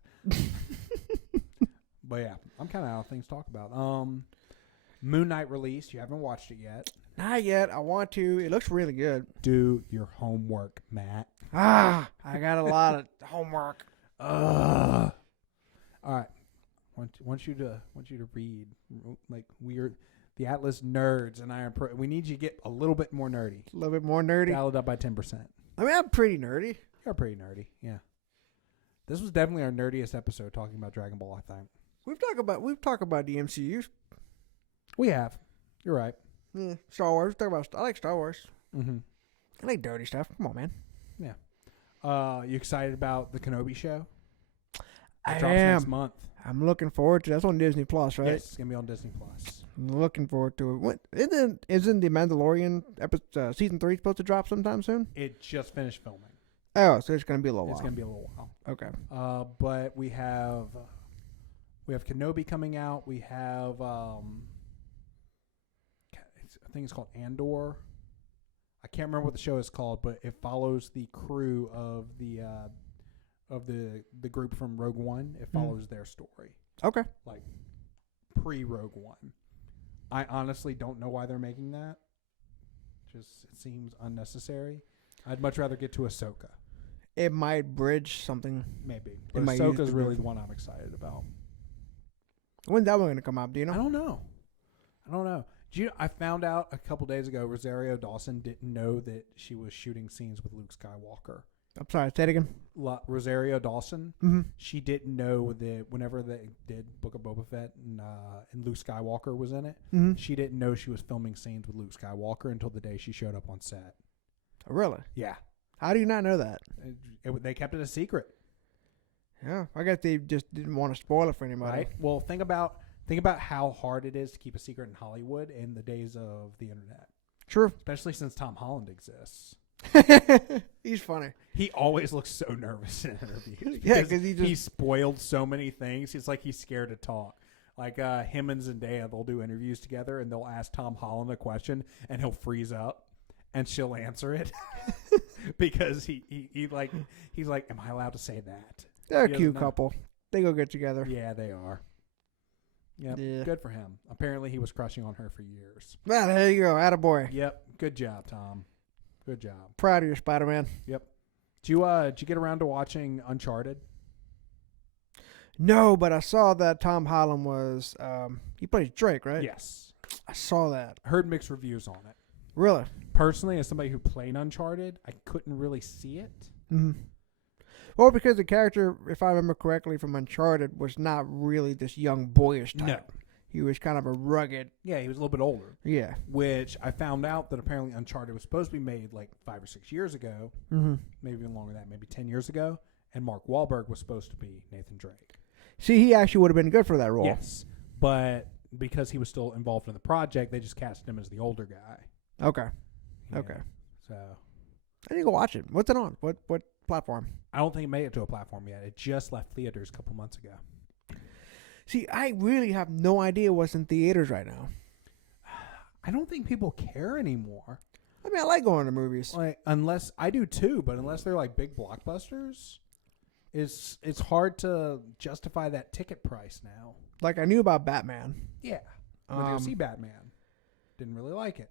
But yeah, I'm kind of out of things to talk about. Moon Knight released. You haven't watched it yet. Not yet. I want to. It looks really good. Do your homework, Matt. I got a lot of homework. All right. Want you to read. We're the Atlas nerds and Iron Pro. We need you to get a little bit more nerdy. A little bit more nerdy. Dial it up by 10%. I mean, I'm pretty nerdy. You're pretty nerdy. Yeah. This was definitely our nerdiest episode talking about Dragon Ball, I think. We've talked about the MCU. We have. You're right. Star Wars. I like Star Wars. Mm-hmm. I like dirty stuff. Come on, man. You excited about the Kenobi show? I drops am. next month. I'm looking forward to it. That's on Disney Plus, right? Yes, it's gonna be on Disney Plus. I'm looking forward to it. What isn't the Mandalorian season 3 supposed to drop sometime soon? It just finished filming. Oh, so it's gonna be a little It's while. gonna be a little while. Okay. But we have Kenobi coming out. We have I think it's called Andor. I can't remember what the show is called, but it follows the crew of the group from Rogue One. It follows their story, Okay. like pre-Rogue One. I honestly don't know why they're making that. Just it seems unnecessary. I'd much rather get to Ahsoka. It might bridge something. Maybe. But might use Ahsoka's the really movie. the one I'm excited about. When's that one gonna come out? Do you I know? don't know. I found out a couple days ago Rosario Dawson didn't know that she was shooting scenes with Luke Skywalker. I'm sorry. Say it again. Rosario Dawson, Mm-hmm. she didn't know that whenever they did Book of Boba Fett and Luke Skywalker was in it, Mm-hmm. she didn't know she was filming scenes with Luke Skywalker until the day she showed up on set. Really? Yeah. How do you not know that? They kept it a secret. Yeah, I guess they just didn't want to spoil it for anybody. Right? Well, think about how hard it is to keep a secret in Hollywood in the days of the internet, True. especially since Tom Holland exists. He's funny. He always looks so nervous in interviews. Yeah, 'cause he spoiled so many things. It's like he's scared to talk. Like him and Zendaya, they'll do interviews together, and they'll ask Tom Holland a question, and he'll freeze up, and she'll answer it because he's like, "Am I allowed to say that?" They're a He cute doesn't know. couple. They go get together. Yeah, they are. Yep. Yeah. Good for him. Apparently, he was crushing on her for years. Well, there you go. Attaboy. Yep. Good job, Tom. Good job. Proud of you, Spider-Man. Yep. Did you get around to watching Uncharted? No, but I saw that Tom Holland was he plays Drake, right? Yes. I saw that. Heard mixed reviews on it. Really? Personally, as somebody who played Uncharted, I couldn't really see it. Mm-hmm. Well, because the character, if I remember correctly from Uncharted, was not really this young boyish type. No. He was kind of a rugged. Yeah, he was a little bit older. Yeah. Which I found out that apparently Uncharted was supposed to be made like 5 or 6 years ago, Mm-hmm. maybe even longer than that, maybe 10 years ago, and Mark Wahlberg was supposed to be Nathan Drake. See, he actually would have been good for that role. Yes, but because he was still involved in the project, they just cast him as the older guy. Okay. Yeah. Okay. So I need to go watch it. What's it on? What platform? I don't think it made it to a platform yet. It just left theaters a couple months ago. See, I really have no idea what's in theaters right now. I don't think people care anymore. I mean, I like going to movies. Like unless I do too, but unless they're like big blockbusters, it's hard to justify that ticket price now. Like, I knew about Batman. Yeah. Went to go see Batman. Didn't really like it.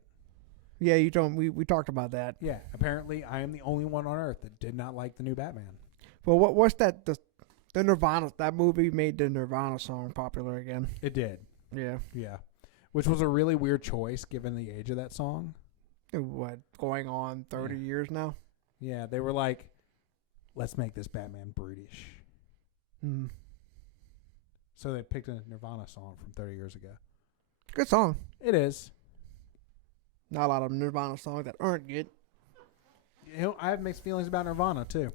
Yeah, you told me. We talked about that. Yeah. Apparently, I am the only one on earth that did not like the new Batman. Well, what's that? The Nirvana. That movie made the Nirvana song popular again. It did. Yeah. Yeah. Which was a really weird choice given the age of that song. What, going on 30 years now? Yeah. They were like, let's make this Batman brutish. Mm. So they picked a Nirvana song from 30 years ago. Good song. It is. Not a lot of Nirvana songs that aren't good. You know, I have mixed feelings about Nirvana too.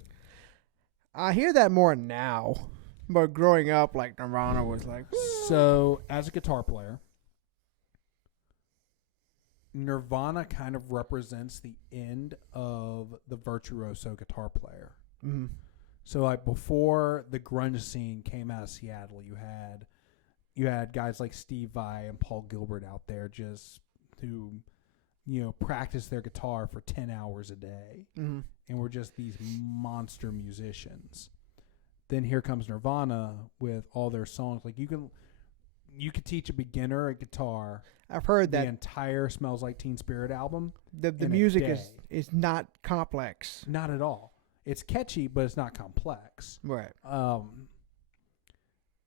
I hear that more now. But growing up, like, Nirvana was like... So, as a guitar player, Nirvana kind of represents the end of the virtuoso guitar player. Mm-hmm. So, like, before the grunge scene came out of Seattle, you had guys like Steve Vai and Paul Gilbert out there just who, practice their guitar for 10 hours a day. Mm-hmm. And were just these monster musicians. Then here comes Nirvana with all their songs. Like you could teach a beginner a guitar. I've heard the that entire Smells Like Teen Spirit album. the in a music day. is not complex. Not at all. It's catchy, but it's not complex. Right.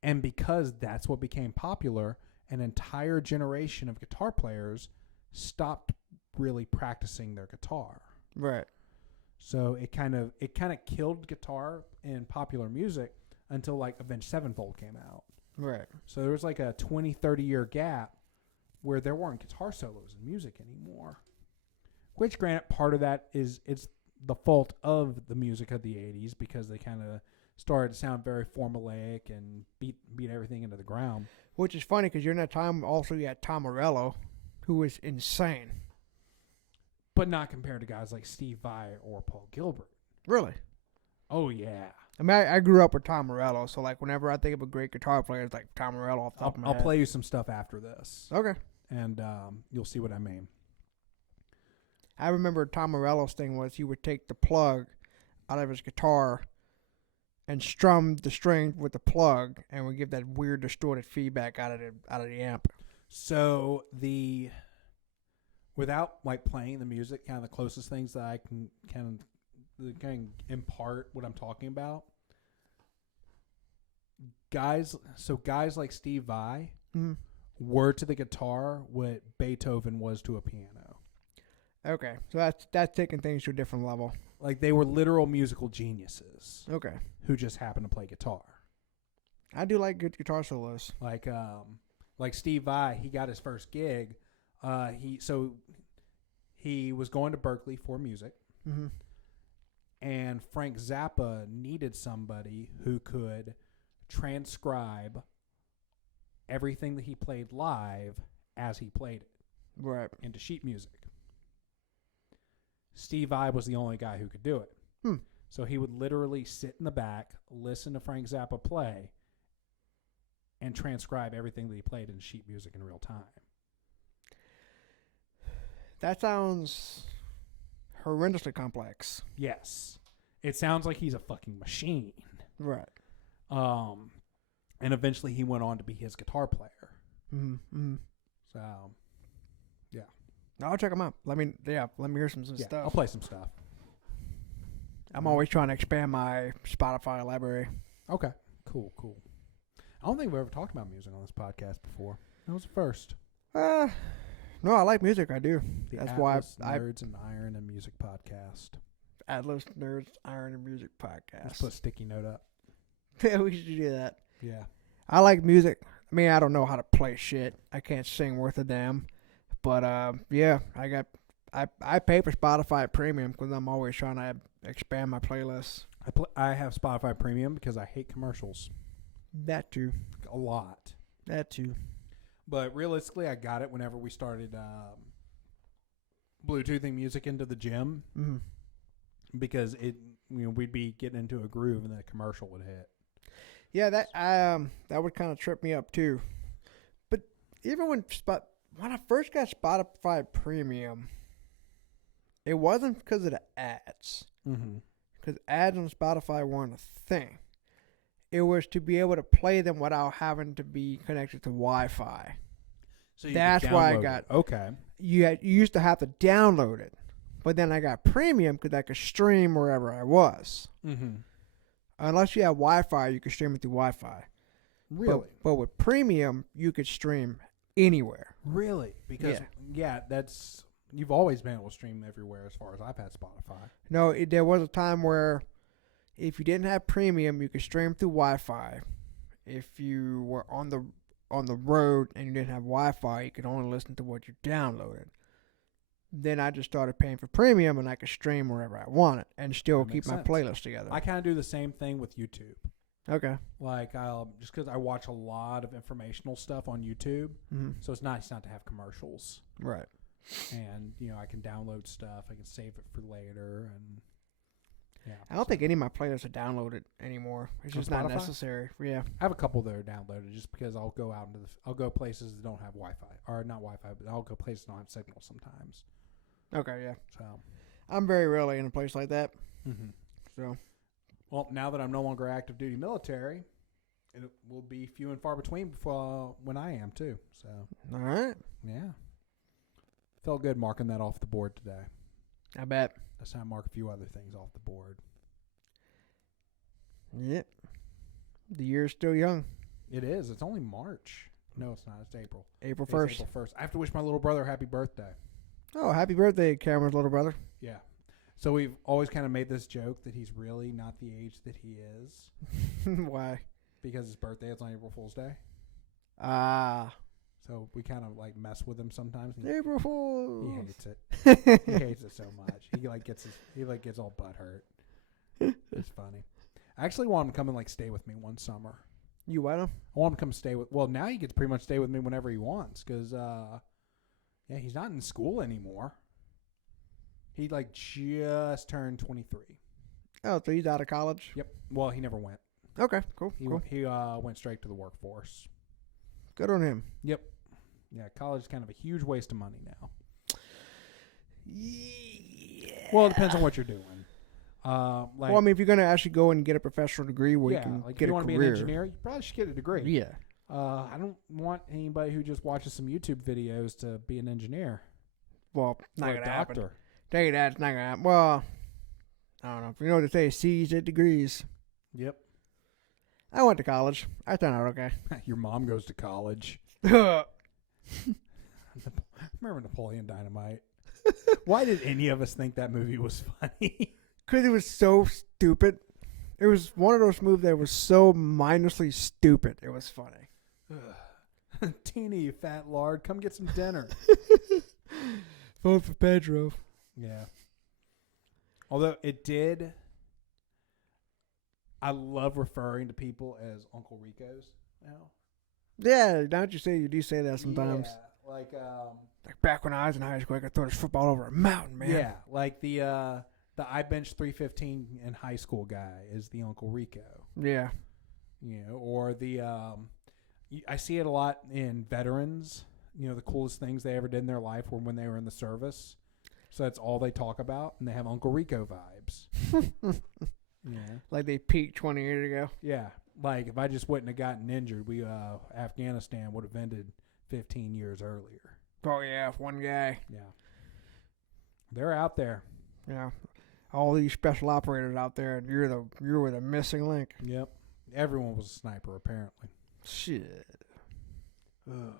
And because that's what became popular, an entire generation of guitar players stopped really practicing their guitar. Right. So it kind of killed guitar in popular music until like Avenged Sevenfold came out. Right. So there was like a 20, 30 year gap where there weren't guitar solos in music anymore. Which, granted, part of that is it's the fault of the music of the 80s because they kind of started to sound very formulaic and beat everything into the ground. Which is funny because during that time also you had Tom Morello, who was insane. But not compared to guys like Steve Vai or Paul Gilbert. Really? Oh, yeah. I mean, I grew up with Tom Morello, so like whenever I think of a great guitar player, it's like Tom Morello off the top of my head. I'll play you some stuff after this. Okay. And you'll see what I mean. I remember Tom Morello's thing was he would take the plug out of his guitar and strum the string with the plug and would give that weird distorted feedback out of the amp. So without like playing the music, kind of the closest things that I can impart what I'm talking about. Guys like Steve Vai were to the guitar what Beethoven was to a piano. Okay, so that's taking things to a different level. Like they were literal musical geniuses. Okay, who just happened to play guitar. I do like good guitar solos. Like Steve Vai, he got his first gig. He was going to Berkeley for music, and Frank Zappa needed somebody who could transcribe everything that he played live as he played it into sheet music. Steve Vai was the only guy who could do it. So he would literally sit in the back, listen to Frank Zappa play, and transcribe everything that he played in sheet music in real time. That sounds horrendously complex. Yes. It sounds like he's a fucking machine. Right. And eventually he went on to be his guitar player. So, yeah. I'll check him out. Let me hear some stuff. I'll play some stuff. I'm always trying to expand my Spotify library. Okay. Cool. I don't think we've ever talked about music on this podcast before. That was the first. No, I like music. I do. That's why Nerds and Iron and Music podcast. Atlas Nerds, Iron and Music podcast. Let's put a sticky note up. Yeah, we should do that. Yeah. I like music. I mean, I don't know how to play shit. I can't sing worth a damn. But yeah, I pay for Spotify Premium because I'm always trying to expand my playlists. I have Spotify Premium because I hate commercials. That too. A lot. That too. But realistically, I got it whenever we started Bluetoothing music into the gym because we'd be getting into a groove and then a commercial would hit. Yeah, that would kind of trip me up too. But even when I first got Spotify Premium, it wasn't because of the ads. Because ads on Spotify weren't a thing. It was to be able to play them without having to be connected to Wi-Fi. So that's why I got. Okay. You used to have to download it, but then I got Premium because I could stream wherever I was. Unless you have Wi-Fi, you could stream it through Wi-Fi. Really? But with Premium, you could stream anywhere. Really? Because that's you've always been able to stream everywhere as far as I've had Spotify. No, there was a time where if you didn't have Premium, you could stream through Wi-Fi. If you were on the road and you didn't have Wi-Fi, you could only listen to what you downloaded. Then I just started paying for Premium, and I could stream wherever I wanted and still keep my playlist together. I kind of do the same thing with YouTube. Okay. Like, just because I watch a lot of informational stuff on YouTube, so it's nice not to have commercials. Right. And, I can download stuff. I can save it for later, and I don't think any of my playlists are downloaded anymore. It's just not necessary. Yeah. I have a couple that are downloaded just because I'll go out I'll go places that don't have Wi-Fi, or not Wi-Fi, but I'll go places that don't have signal sometimes. Okay, yeah. So I'm very rarely in a place like that. So, well, now that I'm no longer active duty military, it will be few and far between before when I am too. So, all right. Yeah. Felt good marking that off the board today. I bet. Let's not mark a few other things off the board. Yep. The year's still young. It is. It's only March. No, it's not. It's April. April 1st. April 1st. I have to wish my little brother happy birthday. Oh, happy birthday, Cameron's little brother. Yeah. So we've always kind of made this joke that he's really not the age that he is. Why? Because his birthday is on April Fool's Day. Ah. So we kind of like mess with him sometimes. April Fools. He hates it. He hates it so much. He gets all butthurt. It's funny. I actually want him to come and like stay with me one summer. You want him? I want him to come stay with. Well, now he gets pretty much stay with me whenever he wants because, yeah, he's not in school anymore. He like just turned 23. Oh, so he's out of college? Yep. Well, he never went. Okay, cool. He went straight to the workforce. Good on him. Yep. Yeah, college is kind of a huge waste of money now. Yeah. Well, it depends on what you're doing. Well, I mean, if you're going to actually go and get a professional degree where you can like get if you a want to career. be an engineer, you probably should get a degree. Yeah. I don't want anybody who just watches some YouTube videos to be an engineer. Well, not or going a to happen. doctor. Tell you that, it's not going to happen. Well, I don't know. If you know what they say, C's at degrees. Yep. I went to college. I turned out okay. Your mom goes to college. Remember Napoleon Dynamite? Why did any of us think that movie was funny? Because it was so stupid. It was one of those movies that was so mindlessly stupid. It was funny. Tina, you fat lard, come get some dinner. Vote for Pedro. Yeah. Although it did, I love referring to people as Uncle Ricos now. Yeah, don't you say you do say that sometimes? Yeah, like back when I was in high school, I could throw this football over a mountain, man. Yeah, like the I bench 315 in high school guy is the Uncle Rico. Yeah. You know, or the I see it a lot in veterans. You know, the coolest things they ever did in their life were when they were in the service. So that's all they talk about, and they have Uncle Rico vibes. Yeah, like they peaked 20 years ago. Yeah, like if I just wouldn't have gotten injured, Afghanistan would have ended 15 years earlier. Oh yeah, one guy. Yeah, they're out there. Yeah, all these special operators out there, and you were the missing link. Yep, everyone was a sniper apparently. Shit. Ugh.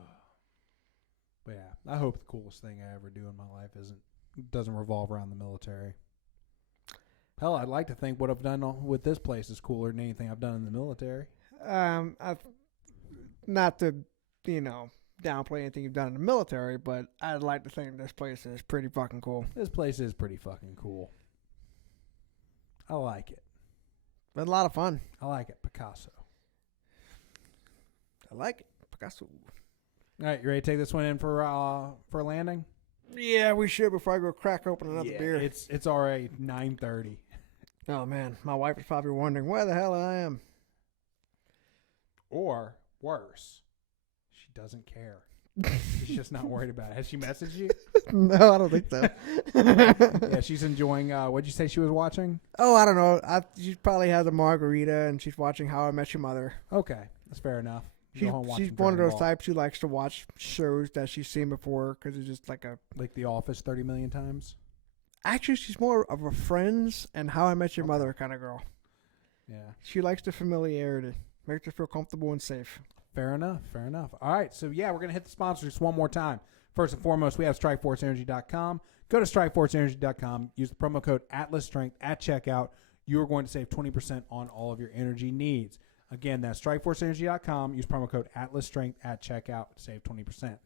But yeah, I hope the coolest thing I ever do in my life doesn't revolve around the military. Hell, I'd like to think what I've done with this place is cooler than anything I've done in the military. Not to, downplay anything you've done in the military, but I'd like to think this place is pretty fucking cool. This place is pretty fucking cool. I like it. Been a lot of fun. I like it. Picasso. I like it. Picasso. All right, you ready to take this one in for landing? Yeah, we should before I go crack open another beer. It's already 9:30. Oh, man. My wife is probably wondering where the hell I am. Or, worse, she doesn't care. She's just not worried about it. Has she messaged you? No, I don't think so. Yeah, she's enjoying, what'd you say she was watching? Oh, I don't know. She probably has a margarita, and she's watching How I Met Your Mother. Okay, that's fair enough. She's one of those types who likes to watch shows that she's seen before because it's just like The Office 30 million times? Actually, she's more of a Friends and How I Met Your Mother kind of girl. Yeah. She likes the familiarity. Makes her feel comfortable and safe. Fair enough. All right, so yeah, we're going to hit the sponsors one more time. First and foremost, we have StrikeforceEnergy.com. Go to StrikeforceEnergy.com. Use the promo code AtlasStrength at checkout. You are going to save 20% on all of your energy needs. Again, that's StrikeforceEnergy.com. Use promo code AtlasStrength at checkout to save 20%.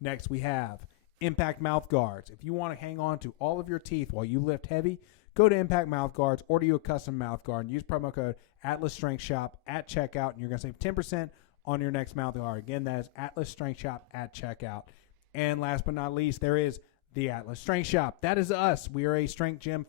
Next, we have Impact Mouth Guards. If you want to hang on to all of your teeth while you lift heavy, go to Impact Mouth Guards, order you a custom mouth guard, and use promo code AtlasStrengthShop at checkout, and you're going to save 10% on your next mouth guard. Again, that is AtlasStrengthShop at checkout. And last but not least, there is the Atlas Strength Shop. That is us. We are a strength gym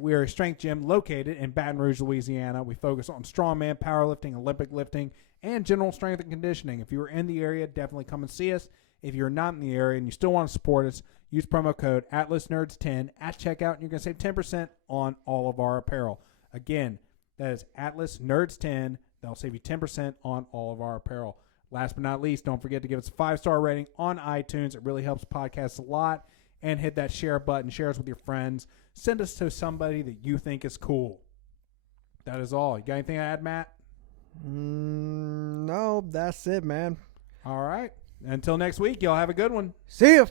we are a strength gym located in Baton Rouge, Louisiana. We focus on strongman, powerlifting, Olympic lifting, and general strength and conditioning. If you're in the area, definitely come and see us. If you're not in the area and you still want to support us, use promo code AtlasNerds10 at checkout, and you're going to save 10% on all of our apparel. Again, that is AtlasNerds10. That'll save you 10% on all of our apparel. Last but not least, don't forget to give us a 5-star rating on iTunes. It really helps podcasts a lot. And hit that share button. Share us with your friends. Send us to somebody that you think is cool. That is all. You got anything to add, Matt? No, that's it, man. All right. Until next week, y'all have a good one. See ya.